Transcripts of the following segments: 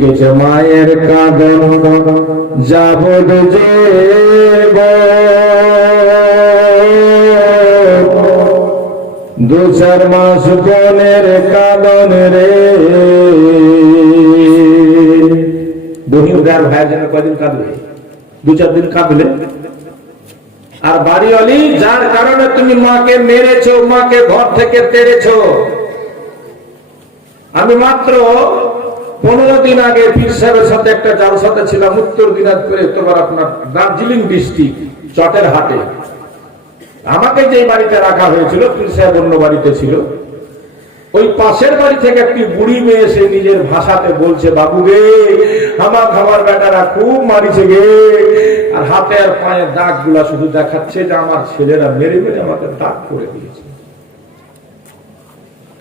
লিখেছে মায়ের কাঁদন যাবদ যে দু চার মাস বোনের কাঁদন রে। বহিন গার ভাইয়ের জন্য কয়দিন কাঁদবে? দু চার দিন কাঁদলে। আর বাড়িওয়ালি যার কারণে তুমি মাকে মেরেছো, মাকে ঘর থেকে তেড়েছো। আমি মাত্র 15 দিন আগে পীর সাহেবের সাথে একটা জালসাতে ছিলাম উত্তর দিনাজপুরে, তোমার আপনার দার্জিলিং ডিস্ট্রিক্ট চটের হাটে। আমাকে যে বাড়িতে রাখা হয়েছিল, পীর সাহেব অন্য বাড়িতে ছিল, ওই পাশের বাড়ি থেকে একটি বুড়ি মেয়ে এসে নিজের ভাষাতে বলছে, বাবু গে আমার বেটারা খুব মারিছে গে, আর হাতে আর পায়ে দাগ গুলা শুধু দেখাচ্ছে যে আমার ছেলেরা মেরে মেরে আমাকে দাগ করে দিয়েছে।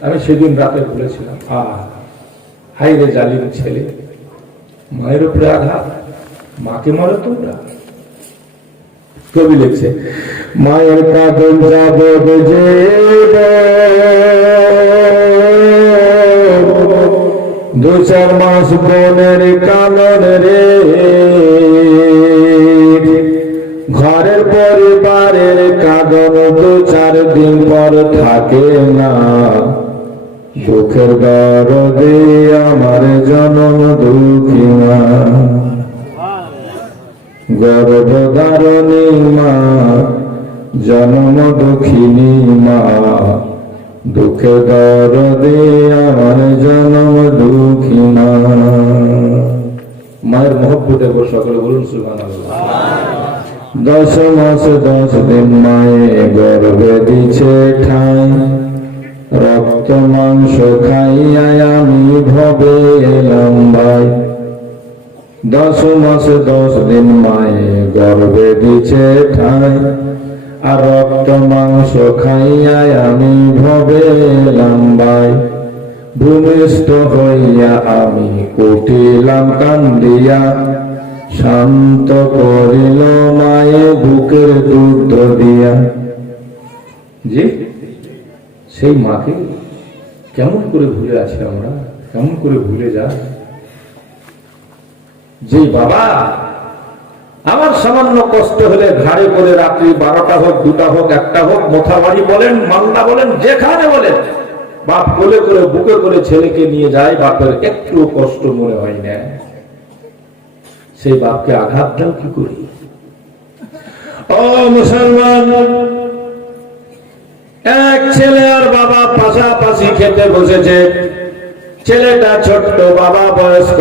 আমি সেদিন রাতে বলেছিলাম, হাই রে জালিম ছেলে, মায়ের উপরে আঘাত, মাকে মারো তোমরা। কবি লিখছে মায়ের কাঁদন যাবদ যে দু চার মাস বোনের কানন রে। ঘরের পরিবারের কাঁদন দু চার দিন পর থাকে না, দুঃখের দরদে আমার জনম দুঃখী মা। গর্ভধারণী মা, জন্ম দুঃখিনী মা, দুঃখের দরদে আমার জনম দুঃখী মা। মায়ের মহব্বতে সকলে বলুন সুবহানাল্লাহ। 10 মাস 10 দিন মায়ে গর্ভে দিছে ঠাই, রক্ত মাংস খাইয়া আমি ভবে এলাম ভাই। 10 মাস 10 দিন মায়ে গর্ভে দিছে ঠাই, আর রক্ত মাংস খাইয়া আমি ভবে এলাম ভাই। ভূমিষ্ঠ হইয়া আমি কুটিলাম কান্দিয়া, শান্ত করিল মায়ে বুকের দুধ দিয়া। জি, সেই মাকে কেমন করে ভুলে আছি আমরা, কেমন করে ভুলে যা। যে বাবা আমার সামান্য কষ্ট হলে ঘাড়ে করে রাত্রি 12টা হোক, 2টা হোক, 1টা হোক, মোথাবাড়ি বলেন, মালদা বলেন, যেখানে বলেন, বাপ কোলে করে বুকে করে ছেলেকে নিয়ে যায়, বাপের একটু কষ্ট মনে হয় না। সেই বাপকে আঘাত দাও কি করি? ও মুসলমান, এক ছেলে আর বাবা পাশাপাশি খেতে বসেছে। ছেলেটা ছোট্ট, বাবা বয়স্ক।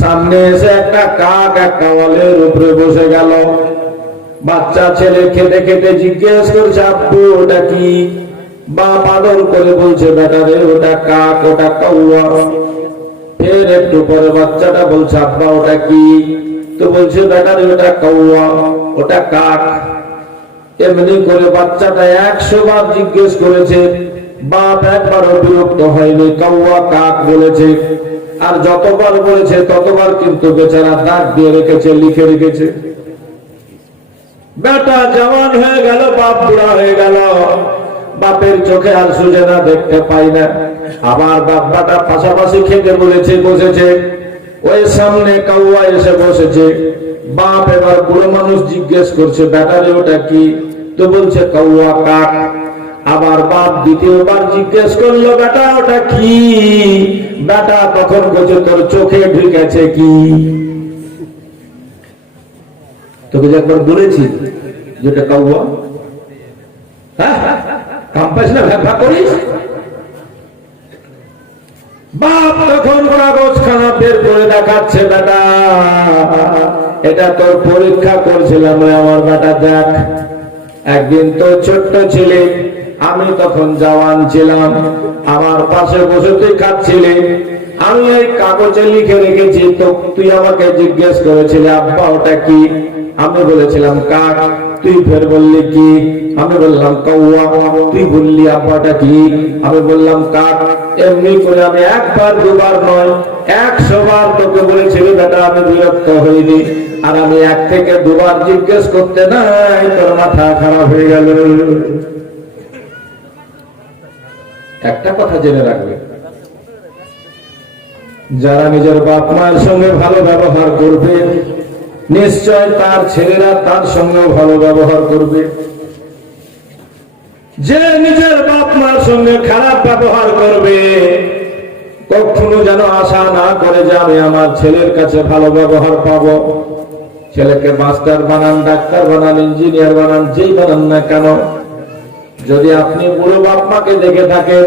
সামনে এসে একটা কাক একটা ওয়ালের উপরে বসে গেল। বাচ্চা ছেলে খেতে খেতে জিজ্ঞেস করছে, আব্বু ওটা কি? বাপ আদর করে বলছে, বেটা রে ওটা কাক, ওটা কাউয়া। ফের একটু পরে বাচ্চাটা বলছে, আব্বা ওটা কি? তো বলছে, বেটা রে ওটা কাউয়া, ওটা কাক। এমনি করে বাচ্চাটা 100 বার জিজ্ঞেস করেছে, বাপ একবারও বিরক্ত হয়নি, কাউয়া কাক বলেছে। আর যতবার বলেছে ততবার কিন্তু বেচারা দাগ দিয়ে রেখেছে, লিখে রেখেছে। বেটা জওয়ান হয়ে গেল, বাপ বুড়া হয়ে গেল, বাপের চোখে আর সুজে না, দেখতে পাই না। আবার বাপ্পাটা পাশাপাশি খেতে বলেছে, বসেছে। ওই সামনে কাউয়া এসে বসেছে। বাপ এবার বুড়ো মানুষ জিজ্ঞেস করছে, বেটারে ওটা কি? তো বলছে কাউয়া কাক। আবার বাপ দ্বিতীয়বার জিজ্ঞেস করলো, বেটা ওটা কি? বেটা তখন বলছে, তোর চোখে ঢুকেছে কি? তোকে যে একবার বলেছি যেটা কাউয়া, হ্যাঁ কাম পাইস না, ভ্যাপা করিস। বাপ তখন কাগজ খানা বের করে দেখাচ্ছে, বেটা এটা তোর পরীক্ষা করছিলাম রে আমার বেটা, দেখ। একদিন তো ছোট্ট ছেলে, আমি তখন জওয়ান ছিলাম, আমার পাশে বসে তুই খাচ্ছিলি, আমি এই কাগজে লিখে রেখেছি। তো তুই আমাকে জিজ্ঞেস করেছিলি, আব্বা ওটা কি? আমি বলেছিলাম কাক। তুই ফের বললি কি? আমি বললাম কাউয়া। তুই বললি আব্বাটা কি? আমি বললাম কাক। এমনি করে আমি একবার দুবার নয় 100 বার তোকে বলেছিলি বেটা, আমি বিরক্ত হইনি। আর আমি 1 থেকে 2 বার জিজ্ঞেস করতে নাই, তোর মাথা খারাপ হয়ে গেল। একটা কথা জেনে রাখবে, যারা নিজের বাপ মায়ের সঙ্গে ভালো ব্যবহার করবে, নিশ্চয় তার ছেলেরা তার সঙ্গে ভালো ব্যবহার করবে। যে নিজের বাপ মার সঙ্গে খারাপ ব্যবহার করবে, কখনো যেন আশা না করে যে আমি আমার ছেলের কাছে ভালো ব্যবহার পাবো। ছেলেকে মাস্টার বানান, ডাক্তার বানান, ইঞ্জিনিয়ার বানান, যেই বানান না কেন, যদি আপনি বুড়ো বাপ মাকে দেখে থাকেন,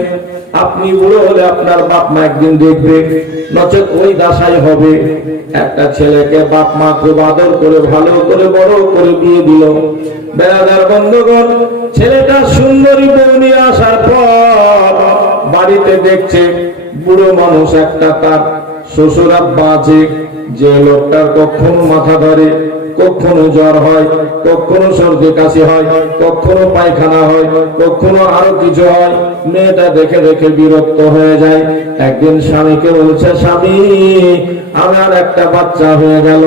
আপনি বুড়ো হলে আপনার বাপ মা একদিন দেখবে, নচেত ওই দাসাই হবে। একটা ছেলেকে বাপ মা খুব আদর করে ভালো করে বড় করে বিয়ে দিল। বেড়াদার বন্ধুগণ, ছেলেটা সুন্দরী বউ নিয়ে আসার পর বাড়িতে দেখছে বুড়ো মানুষ একটা, তার শ্বশুর আব্বা আছে, যে লোকটার কখনো মাথা ধরে, কখনো জ্বর হয়, কখনো সর্দি কাশি হয়, কখনো পায়খানা হয়, কখনো আরো কিছু হয়। মেয়েটা দেখে দেখে বিরক্ত হয়ে যায়। একদিন স্বামীকে বলছে, স্বামী আমার একটা বাচ্চা হয়ে গেল,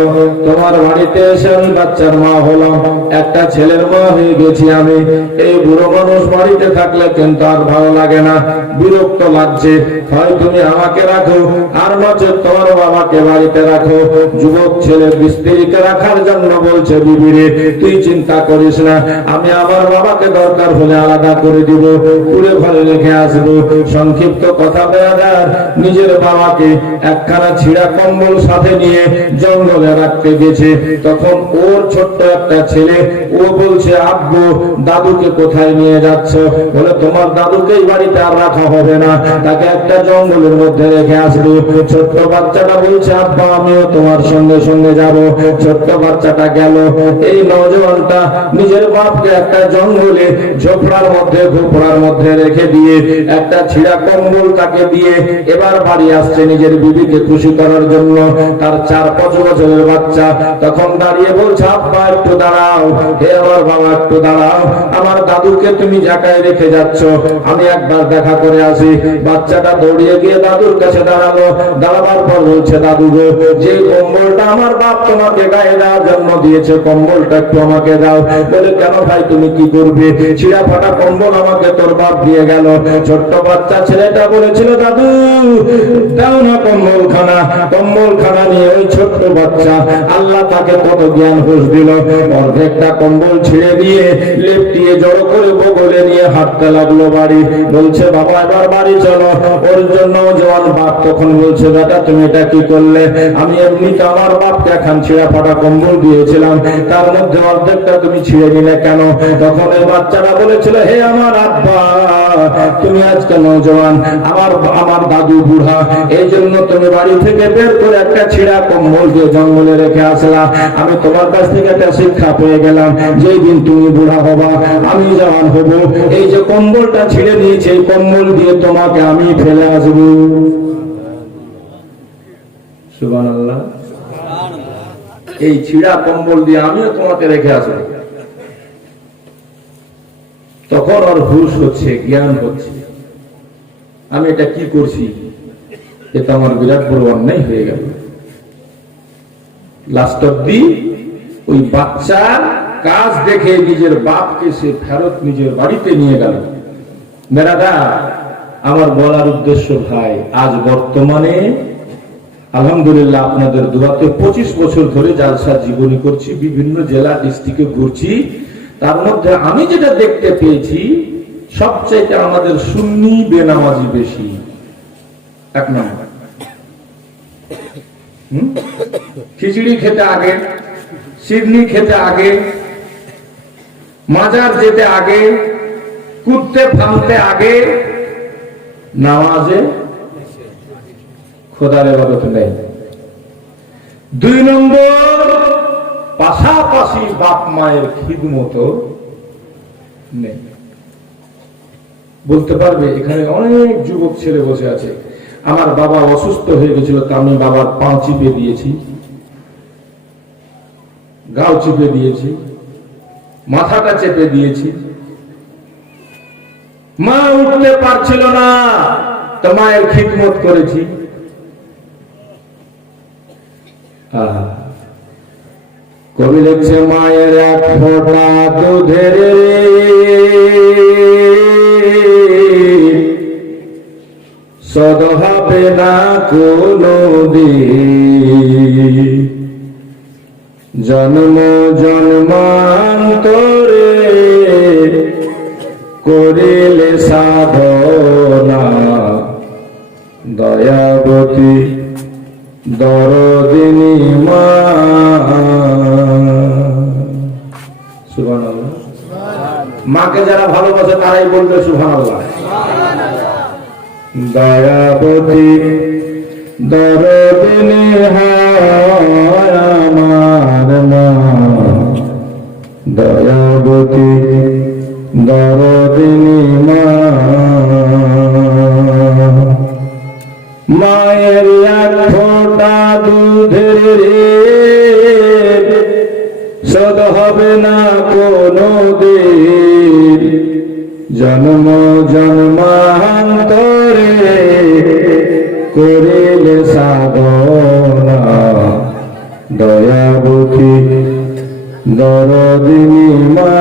তোমার বাড়িতে এসে আমি বাচ্চার মা হলাম, একটা ছেলের মা হয়ে গেছি আমি। এই বুড়ো মানুষ বাড়িতে থাকলে কিন্তু আর ভালো লাগে না, বিরক্ত লাগছে। হয় তুমি আমাকে রাখো, আর নচেত তোমার বাবাকে বাড়িতে রাখো। যুবক ছেলে স্ত্রীকে রাখার জন্য বলছে, বিবি রে তুই চিন্তা করিস না, আমি আমার বাবাকে দরকার হলে আলাদা করে দিব, পুরে ঘরে রেখে আসবো। সংক্ষিপ্ত কথা বেয়াদার, নিজের বাবাকে একখানা ছিঁড়া কম্বল সাথে নিয়ে জঙ্গলে রাখতে গেছে। তখন ওর ছোট্ট একটা ছেলে, ও বলছে, আব্বু দাদুকে কোথায় নিয়ে যাচ্ছ? বলে, তোমার দাদুকে এই বাড়িতে আর রাখা হবে না, তাকে একটা জঙ্গলের মধ্যে রেখে আসবো। ছোট্ট বাচ্চাটা বলছে, আব্বা আমিও তোমার সঙ্গে সঙ্গে যাব। ছোট্ট বাচ্চাটা গেল। এই নওজওয়ানটা নিজের বাপকে একটা জঙ্গলে ঝোপড়ার মধ্যে ঘোপড়ার মধ্যে রেখে দিয়ে একটা ছিঁড়া কম্বল তাকে দিয়ে এবার বাড়ি আসছে নিজের বিবিকে খুশি করার জন্য। তার 4-5 বছরের বাচ্চা তখন দাঁড়িয়ে বলছে, আব্বা একটু দাঁড়াও, হে আমার বাবা একটু দাঁড়াও, আমার দাদুকে তুমি জায়গায় রেখে যাচ্ছ, আমি একবার দেখা করে আসি। বাচ্চাটা দৌড়িয়ে গিয়ে দাদুর কাছে দাঁড়ালো। দাঁড়াবার পর বলছে, দাদু গো, যে কম্বলটা আমার বাপ তোমাকে গায়ে দেওয়ার জন্য দিয়েছে, কম্বলটা একটু আমাকে দাও। বলে, কেন ভাই তুমি কি করবে? ছিঁড়া ফাটা কম্বল আমাকে তোর বাপ দিয়ে গেল। ছোট্ট বাচ্চা ছেলেটা বলেছিল, দাদু দাও না কম্বলখানা। কম্বলখানা নিয়ে ওই ছোট্ট বাচ্চা, আল্লাহ তাকে কত জ্ঞান হুঁশ দিল, অর্ধেকটা কম্বল ছিঁড়ে দিয়ে লেপটিয়ে জড়ো করে বগলে নিয়ে হাঁটতে লাগলো বাড়ি। বলছে, বাবা এবার বাড়ি চলো। ওর জন্য জওয়ান বাপ তখন বলছে, বেটা তুমি এটা কি করলে? আমি এমনিতে আমার বাপকে এখন ছিঁড়া ফাটা কম্বল দিয়েছিলাম, তার মধ্যে অর্ধেকটা তুমি ছিঁড়ে নিলে কেন? তখন এই বাচ্চাটা বলেছিল, হে আমার আব্বা, তুমি আজকে নওজওয়ান, আমার দাদু বুড়া, এই জন্য তুমি বাড়ি থেকে বের করে একটা ছিঁড়া কম্বল দিয়ে জঙ্গলে রেখে আসলা। আমি তোমার কাছ থেকে একটা শিক্ষা পেয়ে গেলাম, যেই দিন তুমি বুড়া হবা, আমি জওয়ান হব, এই যে কম্বলটা ছিঁড়ে নিয়েছে, এই কম্বল দিয়ে তোমাকে আমি ফেলে আসবো। সুবহানাল্লাহ। এই ছিঁড়া কম্বল দিয়ে আমিও তোমাকে রেখে আসবো। তখন ওর হুঁশ হচ্ছে, জ্ঞান হচ্ছে, আমি এটা কি করছি, এটা আমার বিরাট বড় অন্যায় হয়ে গেল। লাস্ট অব্দি ওই বাচ্চার কাজ দেখে নিজের বাপকে সে ফেরত নিজের বাড়িতে নিয়ে গেল। মেরাদা, আমার বলার উদ্দেশ্য ভাই, আজ বর্তমানে আলহামদুলিল্লাহ আপনাদের দোয়াতে 25 বছর ধরে জালসা জীবনী করছি, বিভিন্ন জেলা ডিস্ট্রিক্টে ঘুরছি। তার মধ্যে আমি যেটা দেখতে পেয়েছি, সবচেয়ে আমাদের সুন্নি বেনামাজি বেশি। 1 নম্বর, খিচুড়ি খেতে আগে, সিডনি খেতে আগে, মাজার যেতে আগে, কুদতে ফালতে আগে, নামাজে খোদার ইবাদত নেই। 2 নম্বর, পাশাপাশি বাপ মায়ের খিদমত নেই। বলতে পারবে এখানে অনেক যুবক ছেলে বসে আছে, আমার বাবা অসুস্থ হয়ে গেছিল, তা আমি বাবার পা চিপে দিয়েছি, গাও চিপে দিয়েছি, মাথাটা চেপে দিয়েছি, মা উঠতে পারছিল না, তো মায়ের খিদমত করেছি। কবি লিখছে, মায়ের এক ফোঁটা দুধের শোধ হবে না কোনো দিন। জন্ম জন্মান্তরে করিলে সাধনা, দয়াবতী দরদিনী মা। সুবহানাল্লাহ। মাকে যারা ভালোবাসে তারাই বলবে সুবহানাল্লাহ। দয়াবতী দরদিনী হয় আমার মা, দয়াবতী দরদিনী মা। মায়ের এক ফোঁটা দুধের শোধ হবে না কোনো দিন। জন্ম জন্মান্তরে করিলে সাধনা, দয়াবতী দরদিনী মা।